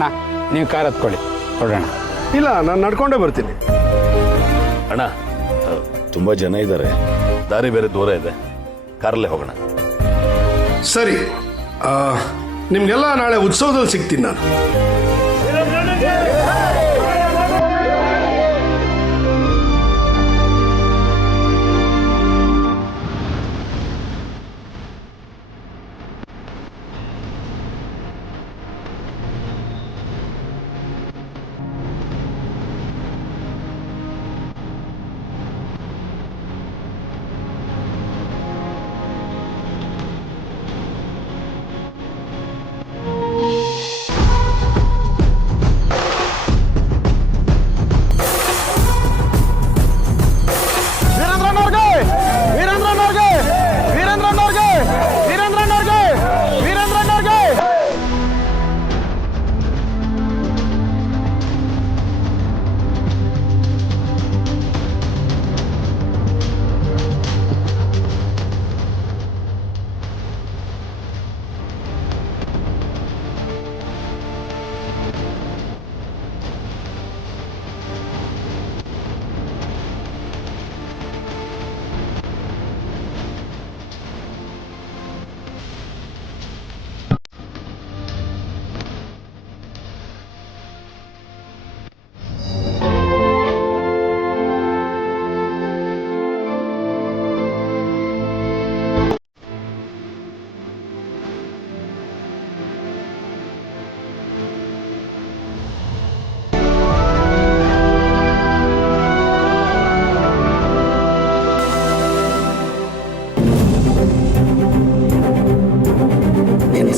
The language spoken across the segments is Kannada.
ಅಣ್ಣ ನೀವು ಕಾರ್ ಹತ್ಕೊಳ್ಳಿ ಹೊರಡೋಣ. ಇಲ್ಲ, ನಾನು ನಡ್ಕೊಂಡೇ ಬರ್ತೀನಿ. ಅಣ್ಣ ತುಂಬ ಜನ ಇದ್ದಾರೆ, ದಾರಿ ಬೇರೆ ದೂರ ಇದೆ, ಕಾರಲ್ಲೇ ಹೋಗೋಣ. ಸರಿ, ನಿಮ್ಗೆಲ್ಲ ನಾಳೆ ಉತ್ಸವದಲ್ಲಿ ಸಿಗ್ತೀನಿ ನಾನು.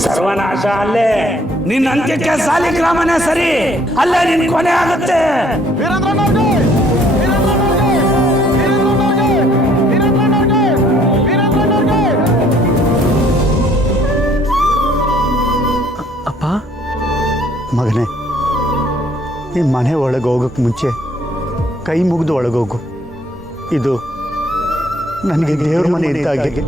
ಸರ್ವನಾಶ ಅಲ್ಲೇ, ನಿನ್ನ ಅಂತ್ಯಕ್ಕೆ ಸಾಲಿಗ್ರಾಮನೇ ಸರಿ, ಅಲ್ಲೇ ನಿನ್ ಕೊನೆ ಆಗುತ್ತೆ. ಅಪ್ಪ, ಮಗನೇ, ಈ ಮನೆ ಒಳಗೆ ಹೋಗೋಕ್ಕೆ ಮುಂಚೆ ಕೈ ಮುಗಿದು ಒಳಗೋಗು. ಇದು ನನಗೆ ದೇವ್ರ ಮನೆ ಇದ್ದಾಗೆ.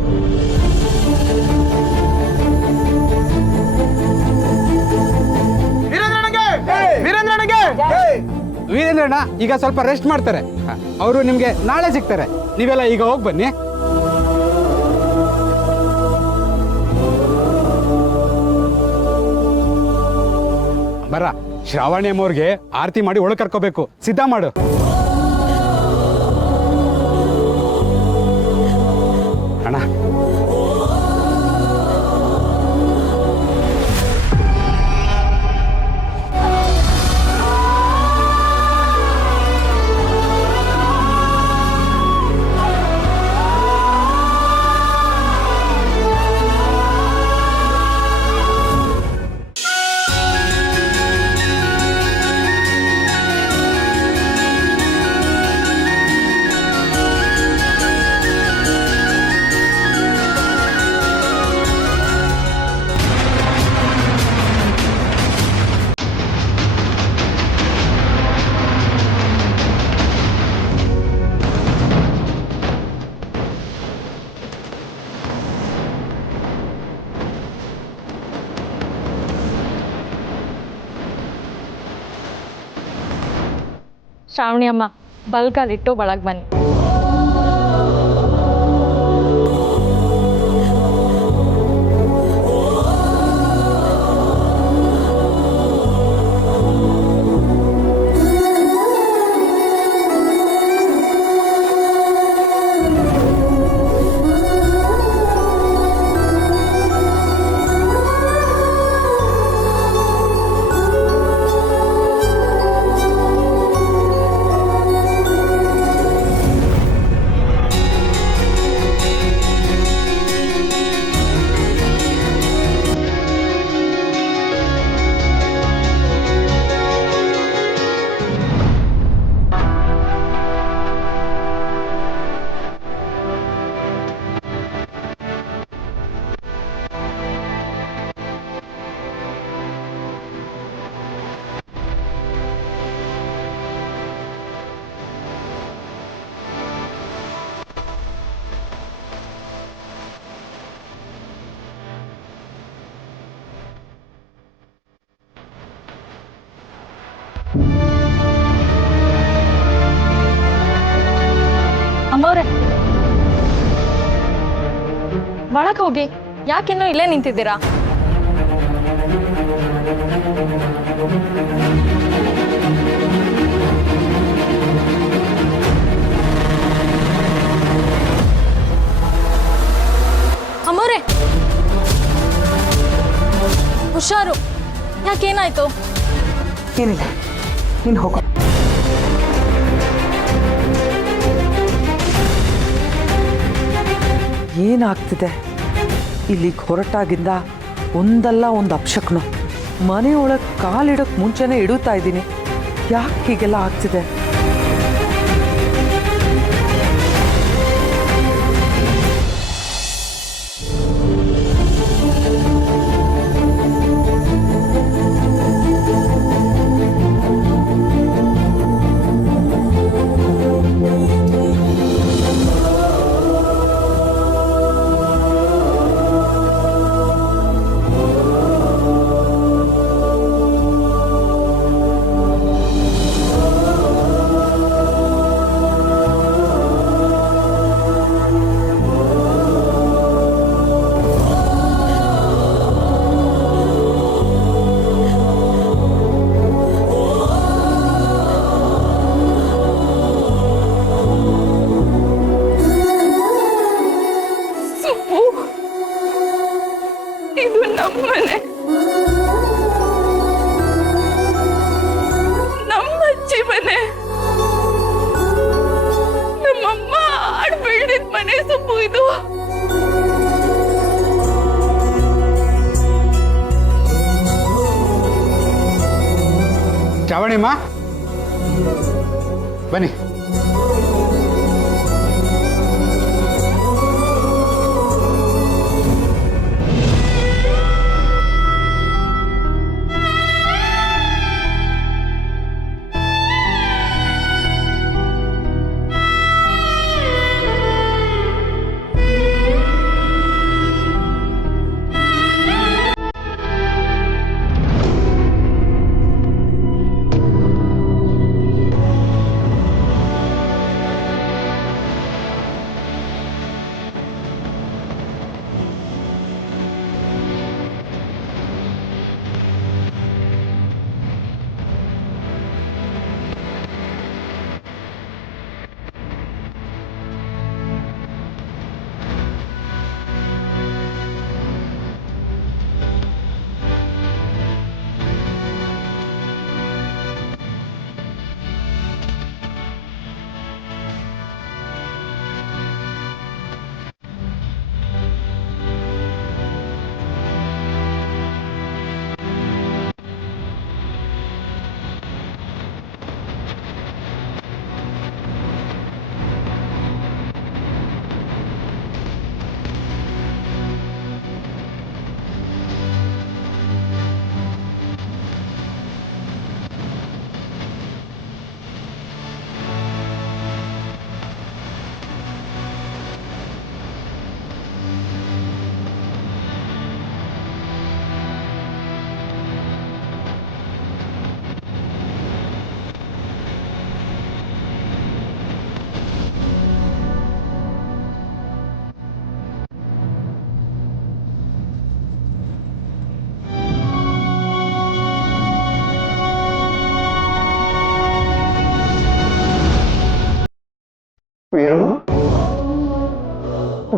ವೀರೇಂದ್ರಣ್ಣ ಈಗ ಸ್ವಲ್ಪ ರೆಸ್ಟ್ ಮಾಡ್ತಾರೆ, ಅವರು ನಿಮ್ಗೆ ನಾಳೆ ಸಿಗ್ತಾರೆ. ನೀವೆಲ್ಲ ಈಗ ಹೋಗಿ ಬನ್ನಿ. ಬರ, ಶ್ರಾವಣಿ ಅಮ್ಮವ್ರಿಗೆ ಆರತಿ ಮಾಡಿ ಒಳಗೆ ಕರ್ಕೋಬೇಕು, ಸಿದ್ಧ ಮಾಡು. ಅಣ್ಣ ಶ್ರಾವಣಿ ಅಮ್ಮ, ಬಲ್ಗಾಲಿಟ್ಟು ಒಳಗೆ ಬನ್ನಿ. ಅಮ್ಮವ್ರೆ, ಒಳಗೆ ಹೋಗಿ. ಯಾಕಿನ್ನೂ ಇಲ್ಲೇ ನಿಂತಿದ್ದೀರಾ? ಅಮ್ಮವ್ರೆ, ಹುಷಾರು. ಯಾಕೇನಾಯ್ತು? ಏನಿಲ್ಲ, ನೀನು ಹೋಗು. ಏನಾಗ್ತಿದೆ? ಇಲ್ಲಿಗೆ ಹೊರಟಾಗಿಂದ ಒಂದಲ್ಲ ಒಂದು ಅಪಶಕ್ನ. ಮನೆಯೊಳಗೆ ಕಾಲಿಡೋಕ್ಕೆ ಮುಂಚೆನೇ ಇಡುತ್ತಾ ಇದ್ದೀನಿ. ಯಾಕೆ ಹೀಗೆಲ್ಲ ಆಗ್ತಿದೆ? ಇದು ನಮ್ಮನೆ, ನಮ್ಮ ಅಜ್ಜಿ ಮನೆ, ನಮ್ಮಮ್ಮ ಆಡ್ ಬೆಳೆದಿದ್ದ ಮನೆ ಸುಬ್ಬು ಇದು. ಚಾವಣಿಮ್ಮ ಬನ್ನಿ.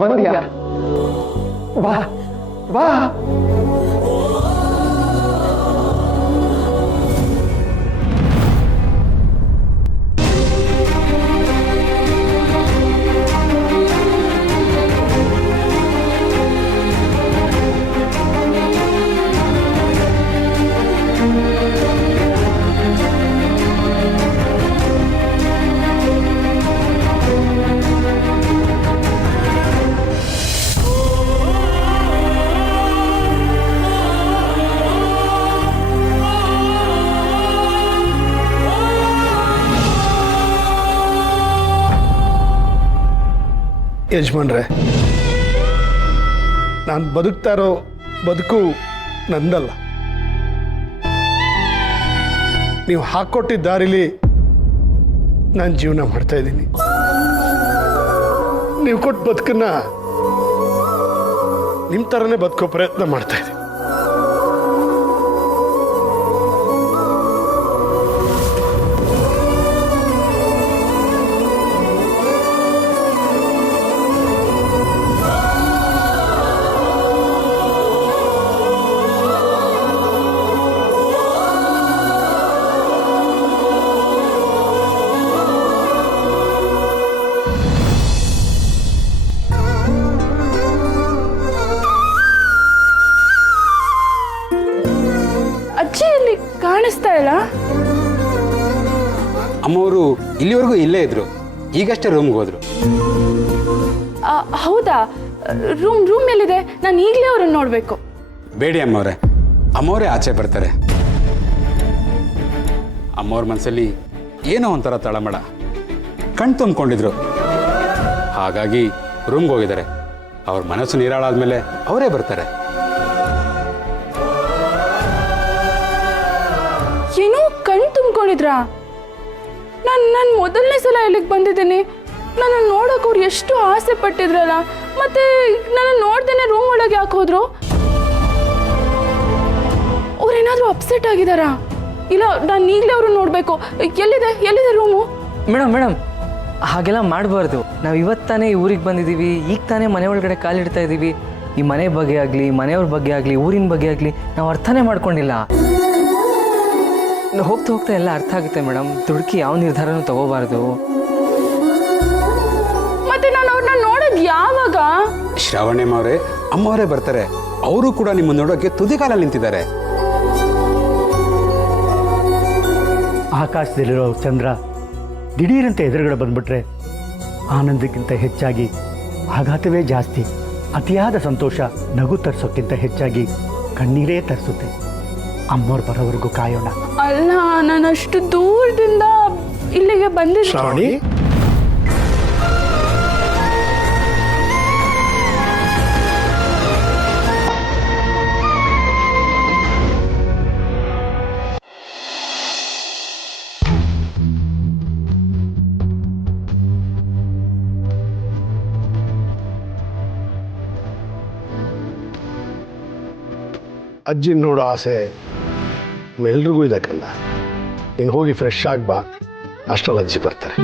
ಬಂದ್ಯಾ? ಬಾ ಬಾ. ಯಜಮಾನ್ರೆ, ನಾನು ಬದುಕ್ತಾ ಇರೋ ಬದುಕು ನಂದಲ್ಲ. ನೀವು ಹಾಕ್ಕೊಟ್ಟಿದ್ದ ದಾರಿಲಿ ನಾನು ಜೀವನ ಮಾಡ್ತಾ ಇದ್ದೀನಿ. ನೀವು ಕೊಟ್ಟು ಬದುಕನ್ನ ನಿಮ್ಮ ಥರನೇ ಬದುಕೋ ಪ್ರಯತ್ನ ಮಾಡ್ತಾ ಇದ್ದೀನಿ. ಅಜ್ಜಿ ಇಲ್ಲಿ ಕಾಣಿಸ್ತಾ ಇಲ್ಲ. ಅಮ್ಮವರು ಇಲ್ಲಿವರೆಗೂ ಇಲ್ಲೇ ಇದ್ರು, ಈಗಷ್ಟೇ ರೂಮ್ಗೆ ಹೋದ್ರು. ಹೌದಾ? ರೂಮ್ ಎಲ್ಲಿದೆ? ನಾನು ಈಗಲೇ ಅವ್ರನ್ನ ನೋಡಬೇಕು. ಬೇಡಿ ಅಮ್ಮವರೇ ಆಚೆ ಬರ್ತಾರೆ. ಅಮ್ಮವ್ರ ಮನಸ್ಸಲ್ಲಿ ಏನೋ ಒಂಥರ ತಳಮಳ, ಕಣ್ ತುಂಬಿಕೊಂಡಿದ್ರು. ಹಾಗಾಗಿ ರೂಮ್ಗೆ ಹೋಗಿದ್ದಾರೆ. ಅವ್ರ ಮನಸ್ಸು ನೀರಾಳಾದ್ಮೇಲೆ ಅವರೇ ಬರ್ತಾರೆ. ಏನೋ ಕಣ್ ತುಂಬಿಕೊಂಡಿದ್ರಾ? ನಾನು ಮೊದಲನೇ ಸಲ ಇಲ್ಲಿಗೆ ಬಂದಿದ್ದೀನಿ. ನನ್ನ ನೋಡೋಕೆ ಅವ್ರು ಎಷ್ಟು ಆಸೆ ಪಟ್ಟಿದ್ರಲ್ಲ, ಮತ್ತೆ ನನ್ನ ನೋಡ್ದೇನೆ ರೂಮ್ ಒಳಗೆ ಯಾಕೆ ಹೋದ್ರು? ಅವ್ರೇನಾದ್ರೂ ಅಪ್ಸೆಟ್ ಆಗಿದಾರಾ? ಇಲ್ಲ, ನಾನು ಈಗಲೇ ಅವ್ರನ್ನ ನೋಡಬೇಕು. ಎಲ್ಲಿದೆ ರೂಮು? ಮೇಡಮ್ ಹಾಗೆಲ್ಲ ಮಾಡಬಾರ್ದು. ನಾವು ಇವತ್ತಾನೇ ಈ ಊರಿಗೆ ಬಂದಿದ್ದೀವಿ, ಈಗ ತಾನೇ ಮನೆ ಒಳಗಡೆ ಕಾಲಿಡ್ತಾ ಇದ್ದೀವಿ. ಈ ಮನೆ ಬಗ್ಗೆ ಆಗಲಿ, ಮನೆಯವ್ರ ಬಗ್ಗೆ ಆಗಲಿ, ಊರಿನ ಬಗ್ಗೆ ಆಗಲಿ ನಾವು ಅರ್ಥನೇ ಮಾಡ್ಕೊಂಡಿಲ್ಲ. ಹೋಗ್ತಾ ಎಲ್ಲ ಅರ್ಥ ಆಗುತ್ತೆ ಮೇಡಮ್. ದುಡುಕಿ ಯಾವ ನಿರ್ಧಾರನೂ ತಗೋಬಾರ್ದು. ಮತ್ತೆ ನಾನು ಅವ್ರನ್ನ ನೋಡೋದು ಯಾವಾಗ? ಶ್ರಾವಣ್ಯಮ್ಮವರೇ, ಅಮ್ಮವರೇ ಬರ್ತಾರೆ. ಅವರು ಕೂಡ ನಿಮ್ಮ ನೋಡೋಕೆ ತುದಿಕಾಲಲ್ಲಿ ನಿಂತಿದ್ದಾರೆ. ಆಕಾಶದಲ್ಲಿರೋ ಚಂದ್ರ ದಿಢೀರಂತೆ ಎದುರುಗಡೆ ಬಂದ್ಬಿಟ್ರೆ ಆನಂದಕ್ಕಿಂತ ಹೆಚ್ಚಾಗಿ ಆಘಾತವೇ ಜಾಸ್ತಿ. ಅತಿಯಾದ ಸಂತೋಷ ನಗು ತರಿಸೋಕ್ಕಿಂತ ಹೆಚ್ಚಾಗಿ ಕಣ್ಣೀರೇ ತರಿಸುತ್ತೆ. ಅಮ್ಮವ್ರು ಬರೋವರೆಗೂ ಕಾಯೋಣ. ಅಲ್ಲ, ನಾನು ಅಷ್ಟು ದೂರದಿಂದ ಇಲ್ಲಿಗೆ ಬಂದಿದ್ದೆ. ಶ್ರಾವಣಿ, ಅಜ್ಜಿ ನೋಡೋ ಆಸೆ ಎಲ್ರಿಗೂ ಇದೆ ಕಂದ. ನೀನು ಹೋಗಿ ಫ್ರೆಶ್ ಆಗಿ ಬಾ, ಅಷ್ಟರಲ್ಲಿ ಅಜ್ಜಿ ಬರ್ತಾರೆ.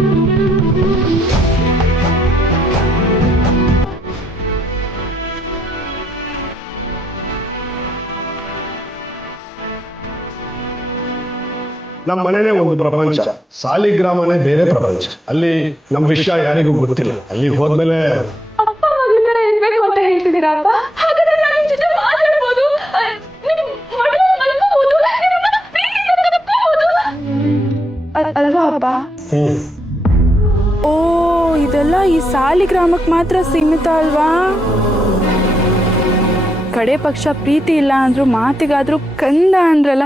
ನಮ್ಮ ಮನೆನೇ ಒಂದು ಪ್ರಪಂಚ, ಸಾಲಿಗ್ರಾಮನೇ ಬೇರೆ ಪ್ರಪಂಚ. ಅಲ್ಲಿ ನಮ್ಮ ವಿಷಯ ಯಾರಿಗೂ ಗೊತ್ತಿಲ್ಲ. ಅಲ್ಲಿ ಹೋದ್ಮೇಲೆ ಅಪ್ಪ ಮಗಳ ಇರ್ಬೇಕು ಅಂತ ಹೇಳ್ತಿದ್ದೀರಾ ಅಪ್ಪ? ಹಾಗಾದ್ರೆ ನಾನು ನಿಮ್ ಜೊತೆ ಮಾತಾಡ್ಬೋದು, ನಿಮ್ ಮಗಳು ಮಲ್ಕೋಬಹುದು, ನಿಮ್ಮನ್ನ ಪ್ರೀತಿಯಿಂದ ತಪ್ಕೋಬಹುದು. ಅಲ್ವಾ ಅಪ್ಪ? ಓ, ಇದೆಲ್ಲ ಈ ಸಾಲಿಗ್ರಾಮಕ್ಕೆ ಮಾತ್ರ ಸೀಮಿತ ಅಲ್ವಾ? ಕಡೆ ಪಕ್ಷ ಪ್ರೀತಿ ಇಲ್ಲ ಅಂದ್ರೂ ಮಾತಿಗಾದ್ರೂ ಕಂದ ಅಂದ್ರಲ್ಲ,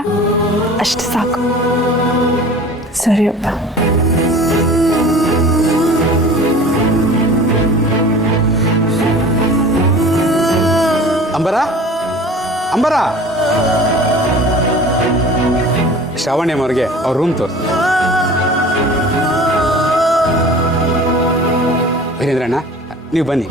ಅಷ್ಟು ಸಾಕು. ಸರಿಯಪ್ಪ. ಅಂಬರ ಶ್ರಾವಣ್ಯಮ್ಮವ್ರಿಗೆ ಅವ್ರ ರೂಮ್ ತೋರಿಸಿ. ವೀರೇಂದ್ರಣ್ಣ, ನೀವು ಬನ್ನಿ.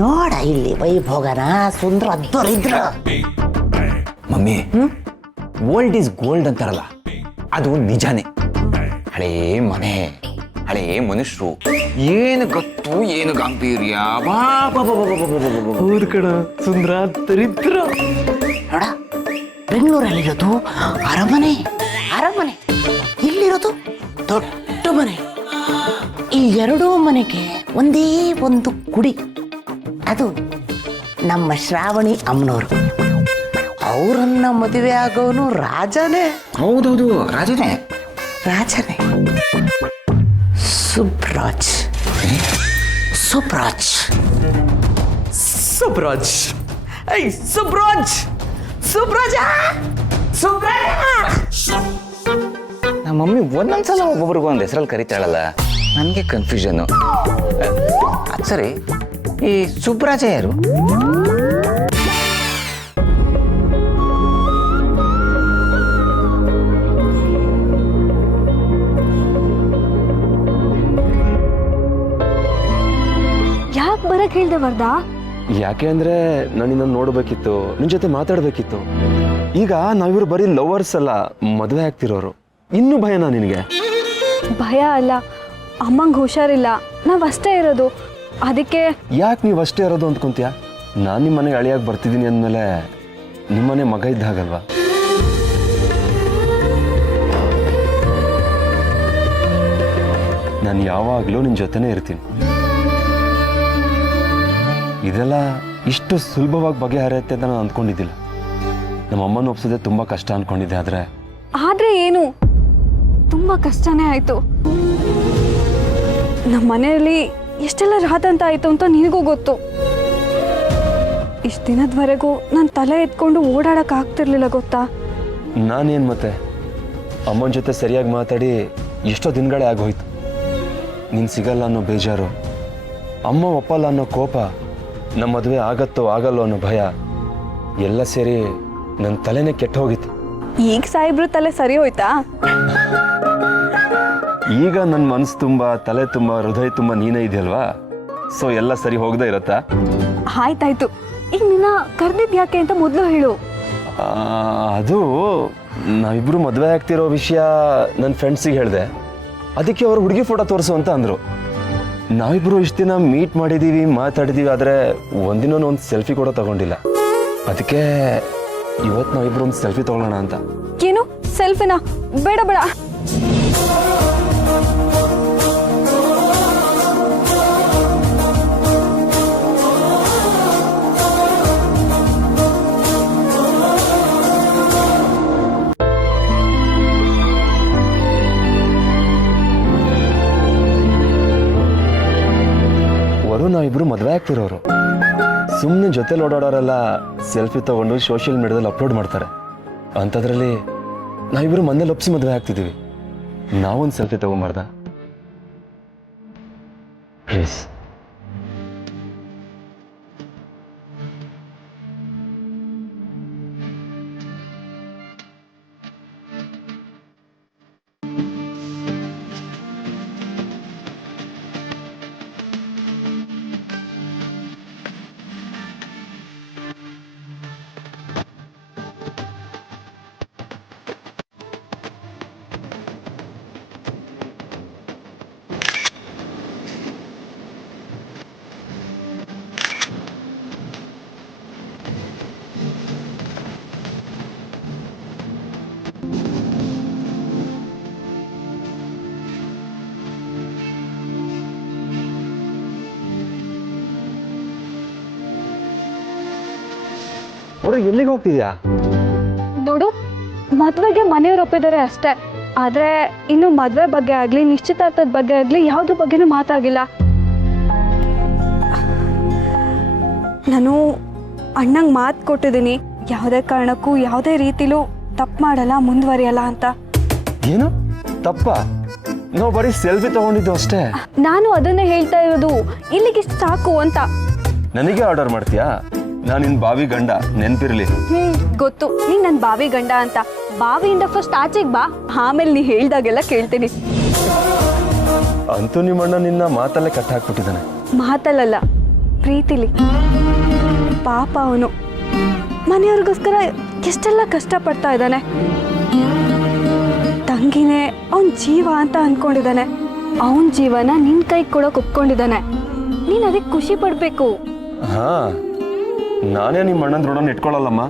ನೋಡ ಇಲ್ಲಿ ವೈಭೋಗನ ಸುಂದರ ದೊರಿದ್ರ. ಮಮ್ಮಿ, ಓಲ್ಡ್ ಈಸ್ ಗೋಲ್ಡ್ ಅಂತಾರಲ್ಲ, ಅದು ನಿಜಾನೇ. ಹಳೇ ಮನೆ, ಹಳೇ ಮನುಷ್ಯರು, ಏನು ಗತ್ತು, ಏನು ಗಾಂಭೀರ್ಯ. ಹೌದು ಕಣ, ಸುಂದರ ದರಿದ್ರ. ನೋಡ, ಬೆಂಗಳೂರಲ್ಲಿರೋದು ಅರಮನೆ, ಇಲ್ಲಿರೋದು ದೊಡ್ಡ ಮನೆ. ಈ ಎರಡೂ ಮನೆಗೆ ಒಂದೇ ಒಂದು ಗುಡಿ. ಅದು ನಮ್ಮ ಶ್ರಾವಣಿ ಅಮ್ಮನವರು. ಅವರನ್ನ ಮದುವೆ ಆಗೋನು ರಾಜನೇ. ಹೌದೌದು, ರಾಜನೇ. ಸುಬ್ರಾಜ್. ಸುಬ್ರಾಜ್. ಸುಬ್ರಾಜ. ನಮ್ಮ ಮಮ್ಮಿ ಒಂದೊಂದ್ಸಲ ಒಬ್ಬೊಬ್ರಿಗೂ ಒಂದು ಹೆಸರಲ್ಲಿ ಕರಿತಾಳಲ್ಲ, ನನಗೆ ಕನ್ಫ್ಯೂಷನ್ನು. ಅದು ಸರಿ, ಈ ಸುಬ್ರಾಜ ಯಾರು? ಯಾಕೆ ಬರಕ್ ಹೇಳ್ದೆ ವರ್ದಾ? ಯಾಕೆ ಅಂದ್ರೆ ನಾನು ನಿನ್ನನ್ನು ನೋಡ್ಬೇಕಿತ್ತು, ನಿನ್ ಜೊತೆ ಮಾತಾಡ್ಬೇಕಿತ್ತು. ಈಗ ನಾವಿಬ್ರು ಬರೀ ಲವರ್ಸ್ ಅಲ್ಲ, ಮದುವೆ ಆಗ್ತಿರೋರು. ಇನ್ನೂ ಭಯನಾ ನಿನಗೆ? ಭಯ ಅಲ್ಲ, ಅಮ್ಮಂಗೆ ಹುಷಾರಿಲ್ಲ, ನಾವ್ ಅಷ್ಟೇ ಇರೋದು, ಅದಕ್ಕೆ. ಯಾಕೆ ನೀವು ಅಷ್ಟೇ ಇರೋದು ಅಂದ್ಕೊಂತೀಯ? ನಾನು ನಿಮ್ಮ ಮನೆಗೆ ಅಳಿಯಾಗಿ ಬರ್ತಿದ್ದೀನಿ ಅಂದಮೇಲೆ ನಿಮ್ಮನೆ ಮಗ ಇದ್ದ ಹಾಗಲ್ವಾ? ನಾನು ಯಾವಾಗಲೂ ನಿನ್ನ ಜೊತೆನೇ ಇರ್ತೀನಿ. ಇದೆಲ್ಲ ಇಷ್ಟು ಸುಲಭವಾಗಿ ಬಗೆಹರಿಯುತ್ತೆ ಅಂತ ನಾನು ಅಂದ್ಕೊಂಡಿದ್ದಿಲ್ಲ. ನಮ್ಮ ಅಮ್ಮನ ಒಪ್ಸೋದೇ ತುಂಬ ಕಷ್ಟ ಅಂದ್ಕೊಂಡಿದ್ದೆ. ಆದ್ರೆ ಏನು, ತುಂಬಾ ಕಷ್ಟನೇ ಆಯ್ತು. ನಮ್ಮ ಮನೆಯಲ್ಲಿ ಎಷ್ಟೆಲ್ಲ ರಾದಂತ ಆಯ್ತು ಅಂತ ನಿನಗೂ ಗೊತ್ತು. ಇಷ್ಟು ದಿನದವರೆಗೂ ನನ್ನ ತಲೆ ಎತ್ಕೊಂಡು ಓಡಾಡಕ್ ಆಗ್ತಿರ್ಲಿಲ್ಲ, ಗೊತ್ತಾ? ನಾನೇನು ಮತ್ತೆ ಅಮ್ಮನ ಜೊತೆ ಸರಿಯಾಗಿ ಮಾತಾಡಿ ಎಷ್ಟೋ ದಿನಗಳೇ ಆಗೋಯ್ತು. ನೀನು ಸಿಗಲ್ಲ ಅನ್ನೋ ಬೇಜಾರು, ಅಮ್ಮ ಒಪ್ಪಲ್ಲ ಅನ್ನೋ ಕೋಪ, ನಮ್ಮ ಮದುವೆ ಆಗತ್ತೋ ಆಗಲ್ಲೋ ಅನ್ನೋ ಭಯ ಎಲ್ಲ ಸೇರಿ ನನ್ನ ತಲೆನೇ ಕೆಟ್ಟ ಹೋಗಿತ್ತು. ಈಗ ಸಾಯಿಬ್ರು ತಲೆ ಸರಿ ಹೋಯ್ತಾ? ಈಗ ನನ್ನ ಮನಸ್ಸು ತುಂಬ, ತಲೆ ತುಂಬ, ಹೃದಯ ತುಂಬ ನೀನೇ ಇದೆಯಲ್ವಾ? ಸೊ ಎಲ್ಲ ಸರಿ ಹೋಗದೆ ಇರತ್ತಾ? ಆಯ್ತಾಯ್ತು, ಈಗ ನಿನ್ನ ಕರ್ದಿದ್ ಯಾಕೆ ಅಂತ ಮೊದಲು ಹೇಳು. ಅದು ನಾವಿಬ್ರು ಮದುವೆ ಆಗ್ತಿರೋ ವಿಷಯ ನನ್ನ ಫ್ರೆಂಡ್ಸಿಗೆ ಹೇಳಿದೆ. ಅದಕ್ಕೆ ಅವರು ಹುಡುಗಿ ಫೋಟೋ ತೋರಿಸು ಅಂತ ಅಂದರು. ನಾವಿಬ್ರು ಇಷ್ಟು ದಿನ ಮೀಟ್ ಮಾಡಿದ್ದೀವಿ, ಮಾತಾಡಿದ್ದೀವಿ, ಆದರೆ ಒಂದಿನ ಒಂದು ಸೆಲ್ಫಿ ಕೂಡ ತಗೊಂಡಿಲ್ಲ. ಅದಕ್ಕೆ ಇವತ್ತು ನಾವಿಬ್ರು ಒಂದು ಸೆಲ್ಫಿ ತಗೊಳ್ಳೋಣ ಅಂತ. ಏನು ಸೆಲ್ಫಿನಾ? ಬೇಡ ಬೇಡ. ನಾವಿಬ್ರು ಮದುವೆ ಆಗ್ತಿರೋರು. ಸುಮ್ಮನೆ ಜೊತೆಲಿ ಓಡಾಡೋರೆಲ್ಲ ಸೆಲ್ಫಿ ತಗೊಂಡು ಸೋಷಿಯಲ್ ಮೀಡಿಯಾದಲ್ಲಿ ಅಪ್ಲೋಡ್ ಮಾಡ್ತಾರೆ. ಅಂಥದ್ರಲ್ಲಿ ನಾವಿಬ್ರು ಮನೇಲಿ ಒಪ್ಸಿ ಮದುವೆ ಆಗ್ತಿದ್ದೀವಿ. ನಾವೊಂದು ಸೆಲ್ಫಿ ತಗೊಂಬಾರ್ದ ಪ್ಲೀಸ್? ಅವರು ಎಲ್ಲಿಗೆ ಹೋಗ್ತಿದ್ಯಾ? ನೋಡು, ಮದ್ವೆಗೆ ಮನೆಯವ್ರು ಒಪ್ಪಿದ್ದಾರೆ ಅಷ್ಟೇ. ಆದ್ರೆ ಇನ್ನು ಮದ್ವೆ ಬಗ್ಗೆ ಆಗ್ಲಿ, ನಿಶ್ಚಿತಾರ್ಥದ ಬಗ್ಗೆ ಆಗ್ಲಿ ಯಾವ್ದ್ರ ಬಗ್ಗೆನೂ ಮಾತಾಗಿಲ್ಲ. ನಾನು ಅಣ್ಣಂಗೆ ಮಾತು ಕೊಟ್ಟಿದ್ದೀನಿ, ಯಾವುದೇ ಕಾರಣಕ್ಕೂ ಯಾವುದೇ ರೀತಿಲೂ ತಪ್ಪು ಮಾಡಲ್ಲ, ಮುಂದುವರಿಯಲ್ಲ ಅಂತ. ಏನು ತಪ್ಪ? ನಾವು ಬರೀ ಸೆಲ್ಫಿ ತಗೊಂಡಿದ್ದು ಅಷ್ಟೇ. ನಾನು ಅದನ್ನೇ ಹೇಳ್ತಾ ಇರೋದು, ಇಲ್ಲಿಗಿಷ್ಟು ಸಾಕು ಅಂತ. ನನಗೆ ಆರ್ಡರ್ ಮಾಡ್ತೀಯಾ? ನಾನು ನಿನ್ನ ಬಾವಿ ಗಂಡ, ನೆನ್ಪಿರ್ಲಿ. ಗೊತ್ತು ನೀನ್ ನನ್ನ ಬಾವಿ ಗಂಡ ಅಂತ. ಬಾವಿಯಿಂದ ಫಸ್ಟ್ ಆಚೆಗೆ ಬಾ, ಆಮೇಲೆ ನೀ ಹೇಳ್ದಾಗೆಲ್ಲ ಕೇಳ್ತೀನಿ. ಅಂತೂ ನಿಮ್ಮಣ್ಣ ನಿನ್ನ ಮಾತಲ್ಲೇ ಕಟ್ಟ ಹಾಕ್ಬಿಟ್ಟಿದ್ದಾನೆ. ಮಾತಲ್ಲ, ಪ್ರೀತಿಲಿ. ಪಾಪ ಅವನು ಮನೆಯವ್ರಿಗೋಸ್ಕರ ಎಷ್ಟೆಲ್ಲ ಕಷ್ಟಪಡ್ತಾ ಇದ್ದಾನೆ. ತಂಗಿನೇ ಅವನ ಜೀವ ಅಂತ ಅನ್ಕೊಂಡಿದ್ದಾನೆ. ಅವನ ಜೀವನ ನಿನ್ ಕೈಗೆ ಕೊಡೋಕೆ ಒಪ್ಕೊಂಡಿದ್ದಾನೆ. ನೀನ್ ಅದಕ್ಕೆ ಖುಷಿ ಪಡ್ಬೇಕು. ಹಾ, ನಾನೇ ನಿಮ್ಮ ಅಣ್ಣನ ಋಣನ ಇಟ್ಕೊಳ್ಳಲ್ಲಮ್ಮ.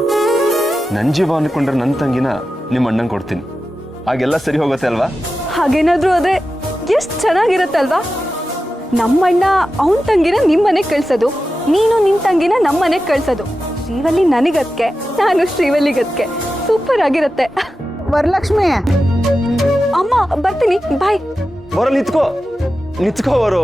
ನನ್ನ ಜೀವ ಅನ್ಕೊಂಡ್ರೆ ನನ್ನ ತಂಗಿನ ನಿಮ್ಮ ಅಣ್ಣಂಗೆ ಕೊಡ್ತೀನಿ. ಹಾಗೆಲ್ಲ ಸರಿ ಹೋಗುತ್ತೆ ಅಲ್ವಾ? ಹಾಗೇನಾದ್ರೂ ಆದ್ರೆ ಎಷ್ಟು ಚೆನ್ನಾಗಿರುತ್ತಲ್ವಾ? ನಮ್ಮಣ್ಣ ಅವನ ತಂಗಿನ ನಿಮ್ಮ ಮನೆಗೆ ಕಳ್ಸೋದು, ನೀನು ನಿನ್ನ ತಂಗಿನ ನಮ್ಮ ಮನೆಗೆ ಕಳ್ಸೋದು. ಶ್ರೀವಲ್ಲಿ ನನಗದ್ಕೆ, ನಾನು ಶ್ರೀವಲ್ಲಿಗದ್ಕೆ. ಸೂಪರ್ ಆಗಿರುತ್ತೆ. ವರಲಕ್ಷ್ಮಿ, ಅಮ್ಮ ಬರ್ತೀನಿ, ಬಾಯ್. ಬರೋ ನಿತ್ಕೋ ಅವರು.